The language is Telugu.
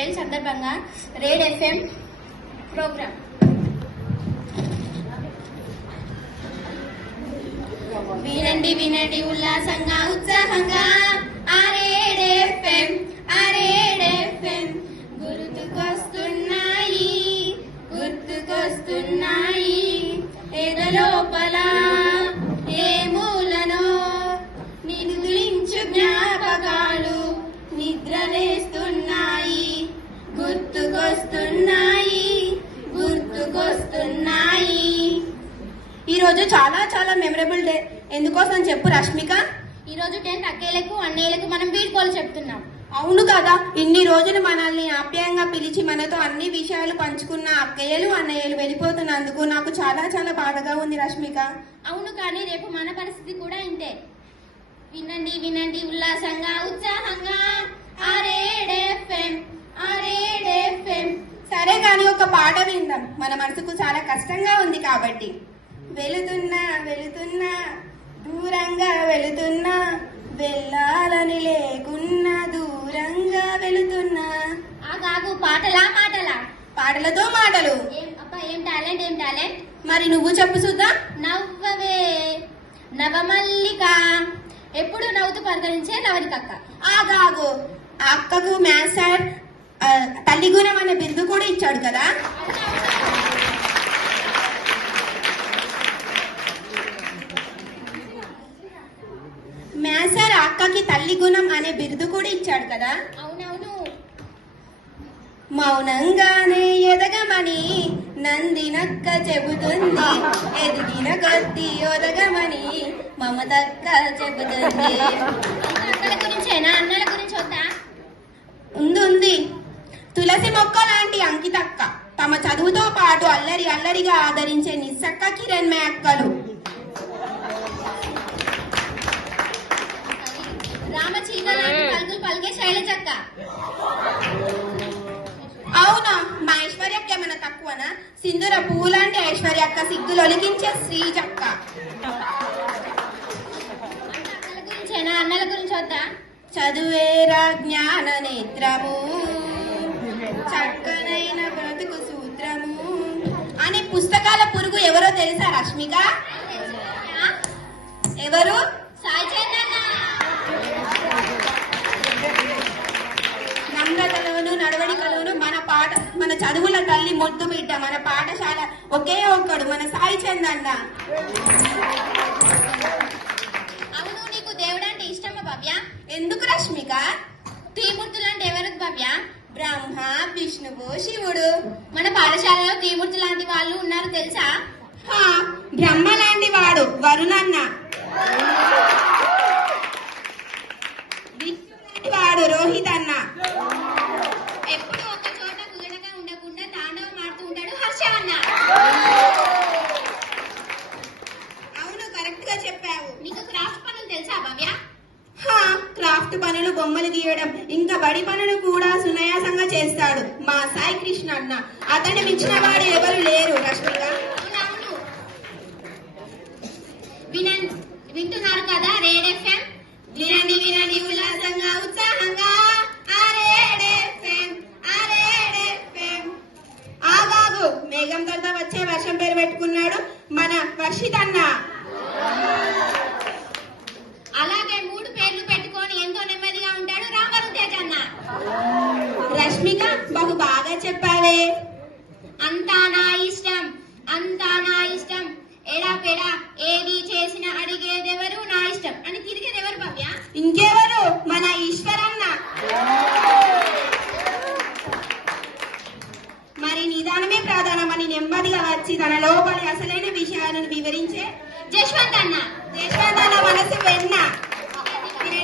పేరు సందర్భంగా రేడ్ ఎఫ్ఎం ప్రోగ్రామ్ వినండి వినండి ఉల్లాసంగా ఉత్సాహంగా రేడ్ ఎఫ్ఎం గుర్తుకొస్తున్నాయి ఎదలోపల ఏ మూలనో నిన్ను గురించు జ్ఞాపకాలు నిద్రలేస్తున్నాయి గుర్తుకొస్తున్నాయి. ఈరోజు చాలా చాలా మెమరబుల్ డే. ఎందుకోసం చెప్పు రష్మిక. ఈరోజు 10th అక్కయ్యలకు అన్నయ్యలకు మనం వీడ్కోలు చెప్తున్నాం. అవును కదా, ఇన్ని రోజులు మనల్ని ఆప్యాయంగా పిలిచి మనతో అన్ని విషయాలు పంచుకున్న అక్కయ్యలు అన్నయ్యలు వెళ్ళిపోతున్నందుకు నాకు చాలా చాలా బాధగా ఉంది రష్మిక. అవును, కానీ రేపు మన పరిస్థితి కూడా ఇంతే. వినండి వినండి ఉల్లాసంగా ఉత్సాహంగా రేడ్ ఎఫ్ఎం. సరే కానీ ఒక పాట విందాం, మన మనసుకు చాలా కష్టంగా ఉంది కాబట్టి. వెళుతున్నా వెళుతున్నా దూరంగా వెళుతున్నా, వెళ్ళాలని లేకున్నా దూరంగా వెళుతున్నా. కాకు పాటలా పాటలతో మాటలు. ఏం టాలెంట్. మరి నువ్వు చెప్పు సుధా. నవ్వవే నవమల్లిక, ఎప్పుడు నవ్వుతూ పలకరించే నవనికక్క. ఆగాగు, అక్కకు మ్యాథ్స్ సార్ తల్లిగుణం అనే బిరుదు కూడా ఇచ్చాడు కదా. మ్యాథ్స్ సార్ అక్కకి తల్లిగుణం అనే బిరుదు కూడా ఇచ్చాడు కదా. అవునవును. మౌనంగానే ఎదగమని నందినక్క చెబుతుంది, ఎదిగిన కొద్ది ఒదగమని మమతక్క చెబుతుంది. అక్కల గురించేనా, అన్నల గురించి వద్దా? ఉంది. తులసి మొక్క లాంటి అంకితక్క తమ చదువుతో పాటు అల్లరిగా ఆదరించే నిస్సక్క కిరణ్ మే అక్కలు. రామచిలుక లాంటి పలుకులు పలికే శైలజక్క. అవునా, మా ఐశ్వర్యక్క ఏమైనా తక్కువనా? సింధుర పువ్వు లాంటి ఐశ్వర్యక్క సిగ్గులు ఒలికించే శ్రీజక్క. అక్కల గురించేనా, అన్నల గురించి వద్దా? చదువేరా జ్ఞాన నేత్రము, చక్కనైన బ్రతుకు సూత్రము అనే పుస్తకాల పురుగు ఎవరో తెలుసా రష్మిక? ఎవరు? సాయి చైతన్య. నమ్రతలోను నడవడికలోను మన చదువుల తల్లి మొద్దు బిడ్డ, మన పాఠశాల ఒకే ఒక్కడు, మన సాయి చందన్న. అవును, నీకు దేవుడంటే ఇష్టమా భవ్య? ఎందుకు రష్మిక? త్రిమూర్తులు అంటే ఎవరు భవ్య? బ్రహ్మ, విష్ణువు, శివుడు. మన పాఠశాలలో త్రిమూర్తి లాంటి వాళ్ళు ఉన్నారు తెలుసా? బ్రహ్మ లాంటి వాడు వరుణన్న, విష్ణు లాంటి వాడు రోహిత్ అన్న, ఎప్పుడు ఒక చోట కుదరగా ఉండకుండా తాండవం ఆడుతూ ఉంటాడు హర్షవన్న. అవును, కరెక్ట్ గా చెప్పావు. నీకు క్రాఫ్ట్ పనులు తెలుసా భవ్య? క్రాఫ్ట్ పనులు, బొమ్మలు గీయడం, ఇంకా బడి పనులు కూడా సునాయాసంగా చేస్తాడు మా సాయి కృష్ణ అన్న. అతన్ని మించిన వాడు ఎవరు లేరు రష్మిక. అవునవును. వింటున్నారు కదా రేడ్ ఎఫ్ఎం. వినండి వినండి ఉల్లాసంగా ఉత్సాహంగా రేడ్ ఎఫ్ఎం. ఆగాగు, మేఘం తర్వాత వచ్చే వర్షం పేరు పెట్టుకున్నాడు మన వర్షిత్ అన్న. అలాగే 3 పేర్లు పెట్టుకొని ఎంతో నెమ్మదిగా ఉంటాడు రామరు తేజ్ అన్న. రష్మిక, బహు బాగా చెప్పావే. అంతా నా ఇష్టం ఎడా పెడా ఏది చేసినా అడిగేదెవరు నా ఇష్టం అని తిరిగేదెవరు భవ్య? ఇంకెవరు? మన ఈశ్వరన్న. మరి నిదానమే ప్రధానమని నెమ్మదిగా వచ్చి తన లోపలి అసలైన విషయాలను వివరించే జశ్వంత్ అన్న మనసు వెన్న.